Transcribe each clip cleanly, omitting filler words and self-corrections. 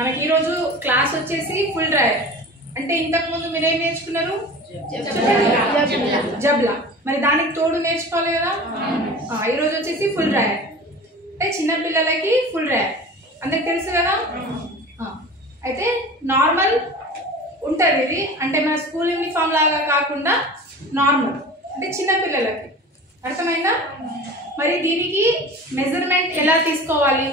మనకి ఈ రోజు క్లాస్ వచ్చేసి ఫుల్ డ్రైయర్ అంటే ఇంతకు ముందు మీరు ఏం నేర్చుకున్నారు జబ్లా మరి దానికి తోడు నేర్చుకోవాలి కదా ఈ రోజు వచ్చేసి ఫుల్ డ్రైయర్ అంటే చిన్న పిల్లలకి ఫుల్ డ్రైయర్ అందరికి తెలుసు కదా అయితే నార్మల్ ఉంటుంది ఇది అంటే మన స్కూల్ యూనిఫామ్ లాగా కాకుండా నార్మల్ అంటే చిన్న పిల్లలకి అర్థమైందా మరి దీనికి మెజర్మెంట్ ఎలా తీసుకోవాలి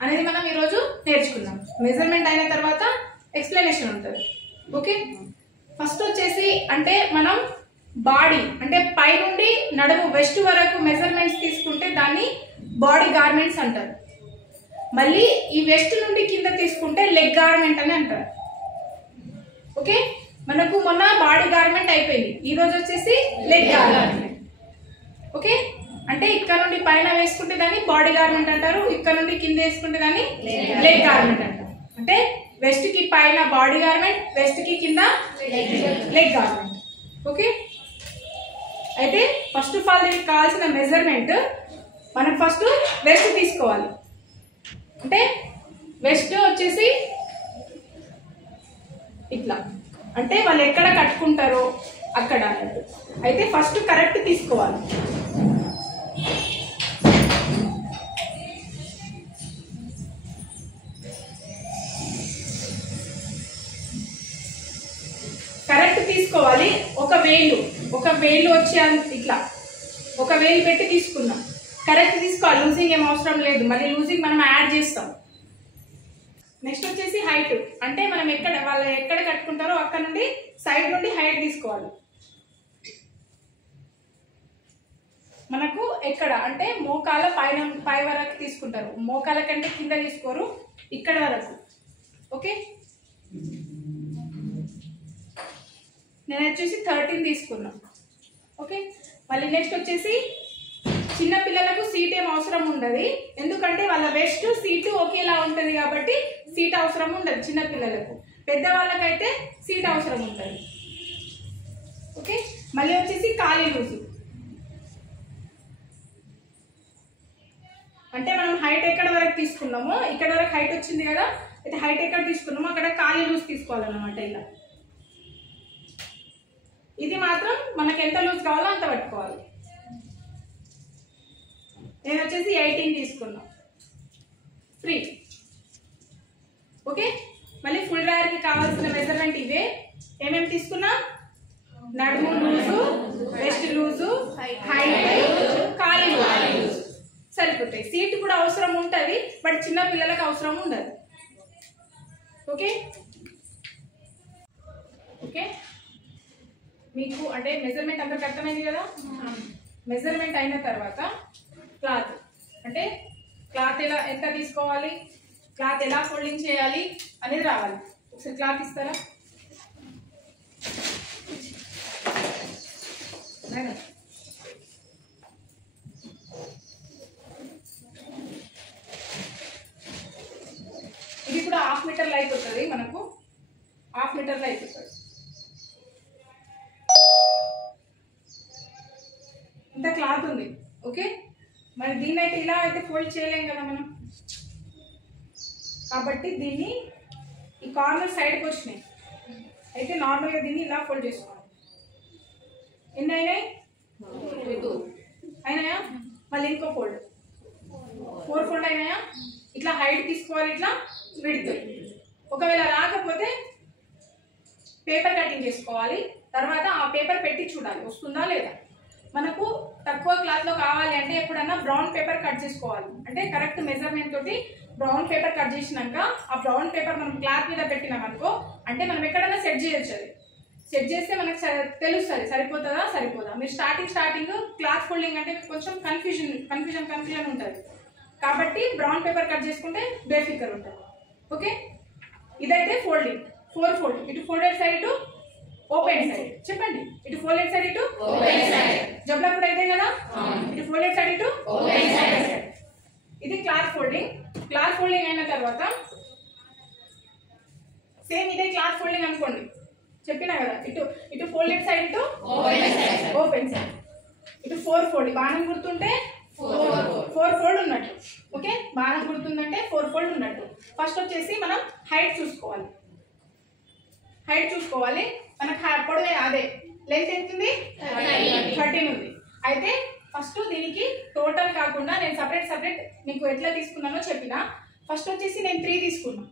అనేది మనం ఈరోజు నేర్చుకుందాం మెజర్మెంట్ అయిన తర్వాత ఎక్స్ప్లెనేషన్ ఉంటుంది ఓకే ఫస్ట్ వచ్చేసి అంటే మనం బాడీ అంటే పై నుండి నడుము వెస్ట్ వరకు మెజర్మెంట్స్ తీసుకుంటే దాన్ని బాడీ గార్మెంట్స్ అంటారు మళ్ళీ ఈ వెస్ట్ నుండి కింద తీసుకుంటే లెగ్ గార్మెంట్ అని అంటారు ఓకే మనకు మొన్న బాడీ గార్మెంట్ అయిపోయింది ఈ రోజు వచ్చేసి లెగ్ గార్మెంట్ ఓకే అంటే ఇక్కడ నుండి పైన వేసుకుంటే దాన్ని బాడీ గార్మెంట్ అంటారు ఇక్కడ నుండి కింద వేసుకుంటే దాన్ని లెగ్ గార్మెంట్ అంటారు అంటే వెస్ట్ కి పైన బాడీ గార్మెంట్ వెస్ట్ కి కింద లెగ్ గార్మెంట్ ఓకే అయితే ఫస్ట్ ఆఫ్ ఆల్ దీనికి కావాల్సిన మెజర్మెంట్ మనం ఫస్ట్ వెస్ట్ తీసుకోవాలి అంటే వెస్ట్ వచ్చేసి ఇట్లా అంటే వాళ్ళు ఎక్కడ కట్టుకుంటారో అక్కడ అన్నట్టు అయితే ఫస్ట్ కరెక్ట్ తీసుకోవాలి కరెక్ట్ తీసుకోవాలి ఒక వేలు వచ్చే ఇట్లా ఒక వేలు పెట్టి తీసుకున్నాం కరెక్ట్ తీసుకోవాలి లూజింగ్ ఏం అవసరం లేదు మళ్ళీ లూజింగ్ మనం యాడ్ చేస్తాం నెక్స్ట్ వచ్చేసి హైట్ అంటే మనం వాళ్ళు ఎక్కడ కట్టుకుంటారో అక్కడ నుండి సైడ్ నుండి హైట్ తీసుకోవాలి మనకు ఎక్కడ అంటే మోకాల పై వరకు తీసుకుంటారు మోకాల కంటే కింద తీసుకోరు ఇక్కడ వరకు ఓకే నేను వచ్చేసి 13 తీసుకున్నా ఓకే మళ్ళీ నెక్స్ట్ వచ్చేసి చిన్న పిల్లలకు సీట్ ఏం అవసరం ఉండదు ఎందుకంటే వాళ్ళ వెస్ట్ సీటు ఒకేలా ఉంటుంది కాబట్టి సీట్ అవసరం ఉండదు చిన్న పిల్లలకు పెద్దవాళ్ళకైతే సీట్ అవసరం ఉంటుంది ఓకే మళ్ళీ వచ్చేసి ఖాళీ లూజు అంటే మనం హైట్ ఎక్కడ వరకు తీసుకున్నామో ఇక్కడ వరకు హైట్ వచ్చింది కదా అయితే హైట్ ఎక్కడ తీసుకున్నామో అక్కడ ఖాళీ లూజ్ తీసుకోవాలన్నమాట ఇలా ఇది మాత్రం మనకు ఎంత లూజ్ కావాలో అంత పట్టుకోవాలి నేను వచ్చేసి 18 తీసుకున్నా ఫ్రీ ఓకే మళ్ళీ ఫుల్ డ్రైయర్ కి కావాల్సిన మెజర్మెంట్ ఇవే ఏమేమి తీసుకున్నా నడుము లూజు వెస్ట్ లూజు హైట్ ఖాళీ లూజ్ సరిపోతాయి సీట్ కూడా అవసరం ఉంటుంది బట్ చిన్న పిల్లలకు అవసరం ఉండదు ఓకే ఓకే మీకు అంటే మెజర్మెంట్ అందరికి అర్థమైంది కదా మెజర్మెంట్ అయిన తర్వాత క్లాత్ అంటే క్లాత్ ఎంత తీసుకోవాలి క్లాత్ ఎలా ఫోల్డింగ్ చేయాలి అనేది రావాలి ఒకసారి క్లాత్ ఇస్తారా ఇది కూడా ½ మీటర్లో అయిపోతుంది మనకు ½ మీటర్లో అయిపోతుంది ఇంత క్లాత్ ఉంది ఓకే మరి దీన్ని అయితే ఇలా అయితే ఫోల్డ్ చేయలేం కదా మనం కాబట్టి దీన్ని ఈ కార్నర్ సైడ్కి వచ్చినాయి అయితే నార్మల్గా దీన్ని ఇలా ఫోల్డ్ చేసుకోవాలి ఎన్ని అయినాయి అయినాయా మళ్ళీ ఇంకో ఫోల్డ్ 4 ఫోల్డ్ అయినాయా ఇట్లా హైట్ తీసుకోవాలి ఇట్లా విడ్త్ ఒకవేళ రాకపోతే పేపర్ కటింగ్ చేసుకోవాలి తర్వాత ఆ పేపర్ పెట్టి చూడాలి వస్తుందా లేదా మనకు తక్కువ క్లాత్ లో కావాలి అంటే ఎప్పుడన్నా బ్రౌన్ పేపర్ కట్ చేసుకోవాలి అంటే కరెక్ట్ మెజర్మెంట్ తోటి బ్రౌన్ పేపర్ కట్ చేసినాక ఆ బ్రౌన్ పేపర్ మనం క్లాత్ మీద పెట్టినాం అనుకో అంటే మనం ఎక్కడైనా సెట్ చేయొచ్చు అది సెట్ చేస్తే మనకు తెలుస్తుంది సరిపోతుందా సరిపోదా మీరు స్టార్టింగ్ క్లాత్ ఫోల్డింగ్ అంటే కొంచెం కన్ఫ్యూజన్ ఉంటుంది కాబట్టి బ్రౌన్ పేపర్ కట్ చేసుకుంటే బేఫికర్ ఉంటుంది ఓకే ఇదైతే ఫోల్డింగ్ 4 ఫోల్డ్ ఇటు ఫోల్డెడ్ సైడ్ ఇటు ఓపెన్ సైడ్ చెప్పండి ఇటు ఫోల్డెడ్ సైడ్ ఇటు ఓపెన్ సైడ్ జబ్లా కూడా ఇదే కదా ఇటు ఫోల్డెడ్ సైడ్ ఇటు ఓపెన్ సైడ్ ఇది క్లాత్ ఫోల్డింగ్ అయిన తర్వాత సేమ్ ఇదే క్లాత్ ఫోల్డింగ్ అనుకోండి చెప్పినా కదా ఇటు ఫోల్డెడ్ సైడ్ ఇటు ఓపెన్ సైడ్ ఇటు 4 ఫోల్డ్ బాణం గుర్తుంటే 4 ఫోల్డ్ ఉన్నట్టు. ఓకే, బాగా గుర్తుందంటే 4 ఫోల్డ్ ఉన్నట్టు. ఫస్ట్ వచ్చేసి మనం హైట్ చూసుకోవాలి. మనకు పొడవే అదే లెంత్ ఎంత ఉంది? 13 ఉంది. అయితే ఫస్ట్ దీనికి టోటల్ కాకుండా నేను సపరేట్ మీకు ఎట్లా తీసుకున్నానో చెప్పిన. ఫస్ట్ వచ్చేసి నేను 3 తీసుకున్నా.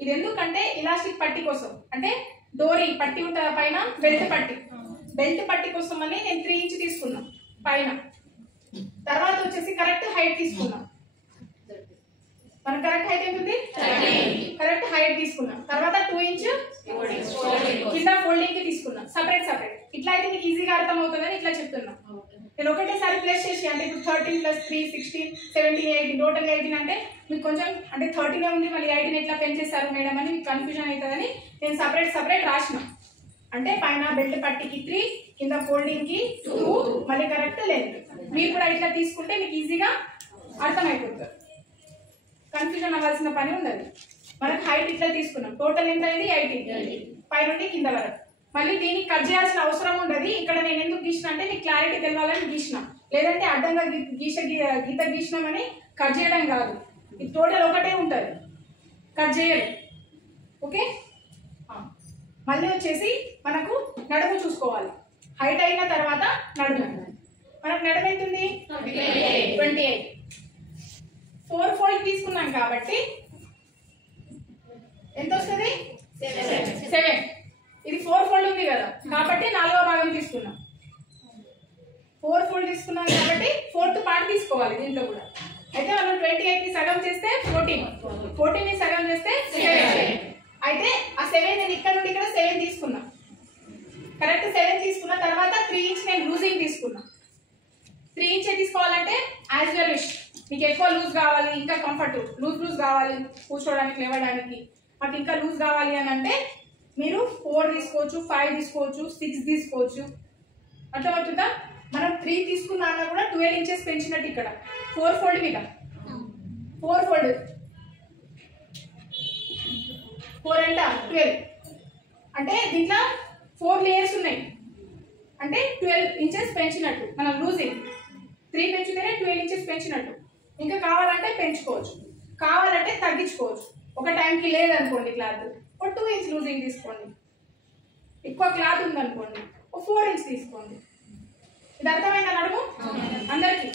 ఇది ఎందుకంటే ఇలాస్టిక్ పట్టి కోసం, అంటే డోరీ పట్టి ఉంటుంది పైన, బెల్ట్ పట్టి కోసం అని నేను 3 ఇంచ్ తీసుకున్నా పైన. తర్వాత వచ్చేసి కరెక్ట్ హైట్ తీసుకున్నా. మన కరెక్ట్ హైట్ ఎంత ఉంది? కరెక్ట్ హైట్ తీసుకున్నాం. తర్వాత 2 ఇంచ్ కింద ఫోల్డింగ్ కి తీసుకున్నాం సపరేట్. ఇట్లా అయితే మీకు ఈజీగా అర్థం అవుతుందని ఇట్లా చెప్తున్నా. నేను ఒకటేసారి ప్లేస్ చేసి, అంటే ఇప్పుడు 13 + 3 16 17 18 టోటల్ 18 అంటే మీకు కొంచెం అంటే 13 ఉంది, మళ్ళీ 18 ఎట్లా పెంచేశారు మేడం అని మీకు కన్ఫ్యూజన్ అవుతుందని నేను సపరేట్ రాసిన. అంటే పైన బెల్ట్ పట్టికి 3, కింద ఫోల్డింగ్ కి 2, మళ్ళీ కరెక్ట్ లెంత్. మీరు కూడా ఇట్లా తీసుకుంటే మీకు ఈజీగా అర్థమైపోతుంది, కన్ఫ్యూజన్ అవ్వాల్సిన పని ఉండదు. మనకు హైట్ ఇట్లా తీసుకున్నాం. టోటల్ ఎంత అయింది? 18 పై నుండి కింద వరకు. మళ్ళీ దీనికి కట్ చేయాల్సిన అవసరం ఉండదు. ఇక్కడ నేను ఎందుకు గీసిన అంటే మీకు క్లారిటీ తెలవాలని గీసిన, లేదంటే అడ్డంగా గీత గీసినామని కట్ చేయడం కాదు. ఇది టోటల్ ఒకటే ఉంటుంది, కట్ చేయదు. ఓకే, మళ్ళీ వచ్చేసి మనకు నడుము చూసుకోవాలి. హైట్ అయిన తర్వాత నడుము. మనకు నడుము ఎంత ఉంది? 28. 4 ఫోల్డ్ తీసుకున్నాం కాబట్టి ఎంత వస్తుంది? 7. ఇది 4 ఫోల్డ్ ఉంది కదా, కాబట్టి 4వ భాగం తీసుకున్నాం. 4 ఫోల్డ్ తీసుకున్నాం కాబట్టి 4th పార్ట్ తీసుకోవాలి దీంట్లో కూడా. అయితే మనం 28 ని సగం చేస్తే 14 ని సగం చేస్తే 7. అయితే ఆ 7 నేను ఇక్కడ నుండి ఇక్కడ 7 తీసుకున్నా. కరెక్ట్ 7 తీసుకున్న తర్వాత 3 ఇంచ్ నేను లూజింగ్ తీసుకున్నా. 3 ఇంచ్ తీసుకోవాలంటే యాజ్ యువర్ విష్. మీకు ఎక్కువ లూజ్ కావాలి, ఇంకా కంఫర్ట్ లూజ్ కావాలి, కూర్చోవడానికి లేవడానికి, మాకు ఇంకా లూజ్ కావాలి అని అంటే మీరు 4 తీసుకోవచ్చు, 5 తీసుకోవచ్చు, 6 తీసుకోవచ్చు. అట్లా అవుతుందా? మనం 3 తీసుకున్నా అన్నా కూడా 12 ఇంచెస్ పెంచినట్టు. ఇక్కడ 4 ఫోల్డ్ మీద 4 ఫోల్డ్ 4 అంట 12. అంటే దీంట్లో 4 లేయర్స్ ఉన్నాయి, అంటే 12 ఇంచెస్ పెంచినట్టు. మనం లూజింగ్ 3 పెంచితేనే 12 ఇంచెస్ పెంచినట్టు. ఇంకా కావాలంటే పెంచుకోవచ్చు, కావాలంటే తగ్గించుకోవచ్చు. ఒక టైంకి లేదనుకోండి క్లాత్, ఒక 2 ఇంచ్ లూజింగ్ తీసుకోండి. ఎక్కువ క్లాత్ ఉందనుకోండి ఒక 4 ఇంచ్ తీసుకోండి. ఇది అర్థమైందా నడుము అందరికి?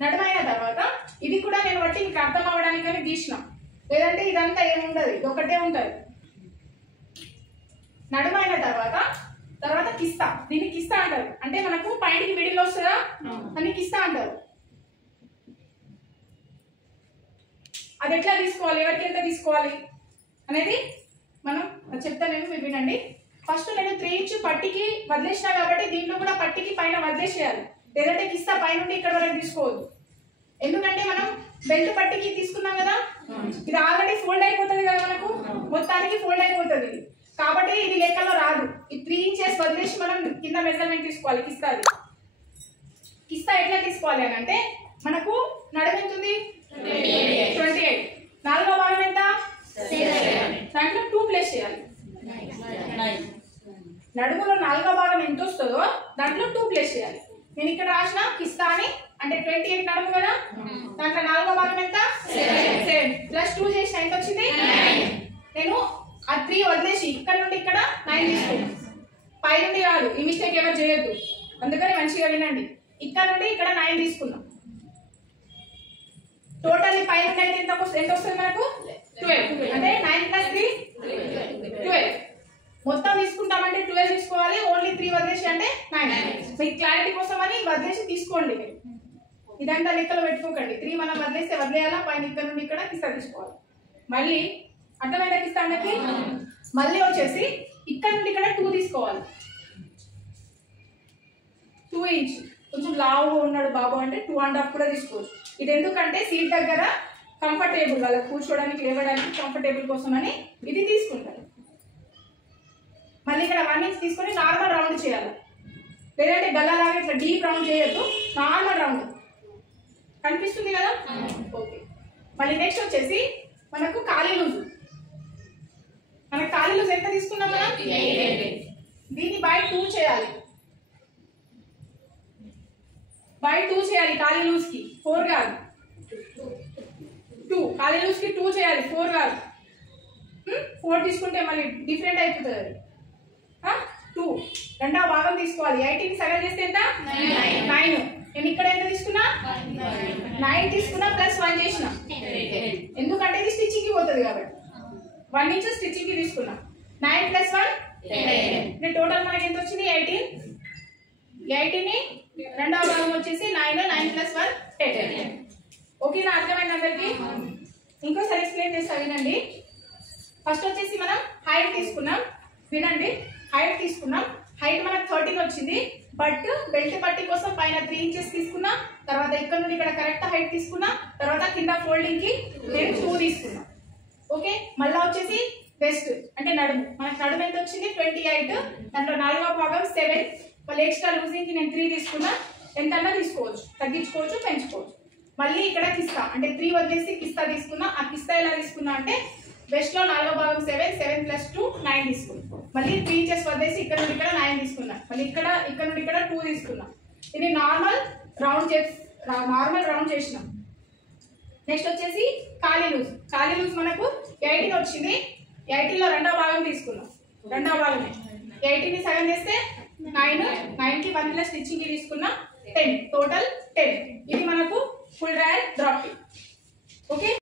నడుమైన తర్వాత ఇది కూడా నేను బట్టి మీకు అర్థం అవ్వడానికని గీసిన, లేదంటే ఇదంతా ఏముండదు, ఇది ఒకటే ఉంటుంది. నడుమైన తర్వాత కిస్తా. దీన్ని కిస్తా అంటారు. అంటే మనకు పైనకి మిడిల్ వస్తుందా అని కిస్తా అంటారు. అది ఎట్లా తీసుకోవాలి, ఎవరికి ఎంత తీసుకోవాలి అనేది మనం చెప్తానేమో, మీరు వినండి. ఫస్ట్ నేను 3 ఇంచ్ పట్టికి వదిలేసిన కాబట్టి దీంట్లో కూడా పట్టికి పైన వదిలేసేయాలి, లేదంటే కిస్తా పైనుండి ఇక్కడ వరకు తీసుకోవద్దు. ఎందుకంటే మనం బెల్ట్ పట్టికి తీసుకున్నాం కదా, ఇది ఆల్రెడీ ఫోల్డ్ అయిపోతుంది కదా, మనకు మొత్తానికి ఫోల్డ్ అయిపోతుంది ఇది. కాబట్టి ఇది లెక్కలో రాదు. ఈ 3 ఇంచెస్ వదిలేసి మనం కింద మెజర్మెంట్ తీసుకోవాలి కిస్తాది. కిస్తా ఎట్లా తీసుకోవాలి అని అంటే మనకు నడుము ఎంత ఉంది? 28. 4వ భాగం ఎంత? దాంట్లో 2 ప్లేస్ చేయాలి. నడుములో 4వ భాగం ఎంత వస్తుందో దాంట్లో 2 ప్లేస్ చేయాలి. నేను ఇక్కడ రాసిన కిస్తా అని, అంటే 28 నడుము కదా, దాంట్లో 4వ భాగం ఎంత? 7 ప్లస్ 2 చేసిన ఎంత వచ్చింది? 9. నేను ఆ 3 వదిలేసి ఇక్కడ నుండి ఇక్కడ 9 తీసుకున్నాను. పై నుండి కాదు, ఈ మిస్టేక్ ఎవరు చేయొద్దు, అందుకని మంచిగా వినండి. ఇక్కడ నుండి ఇక్కడ 9 తీసుకున్నాం. టోటల్ పై నుండి అయితే ఎంత వస్తుంది మనకు? 12. అంటే 9 + 3 12. మొత్తం తీసుకుంటామంటే 12 తీసుకోవాలి. ఓన్లీ 3 వదిలేసి అంటే 9. మీకు క్లారిటీ కోసం అని వదిలేసి తీసుకోండి. మీరు ఇదంతా లెక్కలో పెట్టుకోకండి. 3 మనం వదిలేయాలా, పైన ఇక్కడ నుండి ఇక్కడ కిస్తా తీసుకోవాలి. మళ్ళీ అర్థమైందా కిస్తా అన్నకి? మళ్ళీ వచ్చేసి ఇక్కడ నుండి ఇక్కడ 2 తీసుకోవాలి. 2 ఇంచ్. కొంచెం లావుగా ఉన్నాడు బాబు అంటే 2.5 కూడా తీసుకోవచ్చు. ఇది ఎందుకంటే సీట్ దగ్గర కంఫర్టబుల్, వాళ్ళకి కూర్చోడానికి లేవడానికి కంఫర్టబుల్ కోసం అని ఇది తీసుకుంటారు. మళ్ళీ ఇక్కడ 1 ఇంచ్ తీసుకొని నార్మల్ రౌండ్ చేయాలి, లేదంటే గల్లాలాగా ఇట్లా డీప్ రౌండ్ చేయొద్దు, నార్మల్ రౌండ్. కనిపిస్తుంది కదా? ఓకే. మళ్ళీ నెక్స్ట్ వచ్చేసి మనకు ఖాళీ లూజ్. మనకు ఖాళీ లూజ్ ఎంత తీసుకున్నాం మనం? 8. దీన్ని బై 2 చేయాలి. బై 2 చేయాలి ఖాళీ లూజ్ కి 4 కాదు 2 ఖాళీ లూజ్ కి 2 చేయాలి 4 కాదు 4 తీసుకుంటే మళ్ళీ డిఫరెంట్ అయిపోతుంది అది 2 రెండవ భాగం తీసుకోవాలి 18 ని సగం చేస్తే ఎంత 9 నేను ఇక్కడ ఎంత తీసుకున్నా 9 తీసుకున్నా ప్లస్ 1 చేసిన ఎందుకంటే ఇది స్టిచ్చింగ్ కి పోతుంది కాబట్టి 1 నుంచి స్టిచ్చింగ్ కి తీసుకున్నా 9 ప్లస్ 1 టోటల్ మనకి ఎంత వచ్చింది 18 ని రెండవ భాగం వచ్చేసి 9 ప్లస్ 1 10 ఓకేనా అర్థమైంది అందరికి ఇంకోసారి ఎక్స్ప్లెయిన్ చేస్తా వినండి ఫస్ట్ వచ్చేసి మనం హైట్ తీసుకున్నాం వినండి హైట్ తీసుకున్నాం హైట్ మనకు 13 వచ్చింది బట్ బెల్ట్ పట్టి కోసం పైన 3 ఇంచెస్ తీసుకున్నా తర్వాత ఇక్కడ నుండి ఇక్కడ కరెక్ట్ హైట్ తీసుకున్నా తర్వాత కింద ఫోల్డింగ్ కి నేను 2 తీసుకున్నా ఓకే మళ్ళీ వచ్చేసి వెస్ట్ అంటే నడుము మనకు నడుము ఎంత వచ్చింది 28 దాంట్లో 4వ భాగం 7 మళ్ళీ ఎక్స్ట్రా లూజింగ్ కి నేను 3 తీసుకున్నా ఎంతన్నా తీసుకోవచ్చు తగ్గించుకోవచ్చు పెంచుకోవచ్చు మళ్ళీ ఇక్కడ కిస్తా అంటే 3 వదిలేసి కిస్తా తీసుకున్నా ఆ కిస్తా ఎలా తీసుకున్నా అంటే వెస్ట్ లో 4వ భాగం 7 ప్లస్ 2 9 తీసుకున్నా మళ్ళీ 3 ఇంచెస్ వదిలేసి ఇక్కడ నుండి ఇక్కడ 9 తీసుకున్నా మళ్ళీ ఇక్కడ నుండి ఇక్కడ 2 తీసుకున్నా ఇది నార్మల్ రౌండ్ చేసినాం నెక్స్ట్ వచ్చేసి ఖాళీ లూజ్ మనకు 18 వచ్చింది 18 లో రెండవ భాగం తీసుకున్నాం రెండవ భాగమే 18 ని సగం చేస్తే 9 కి 1 ప్లస్ స్టిచ్చింగ్ కి తీసుకున్నా 10 టోటల్ 10 ఇది మనకు ఫుల్ డ్రాయర్ డ్రాప్ ఓకే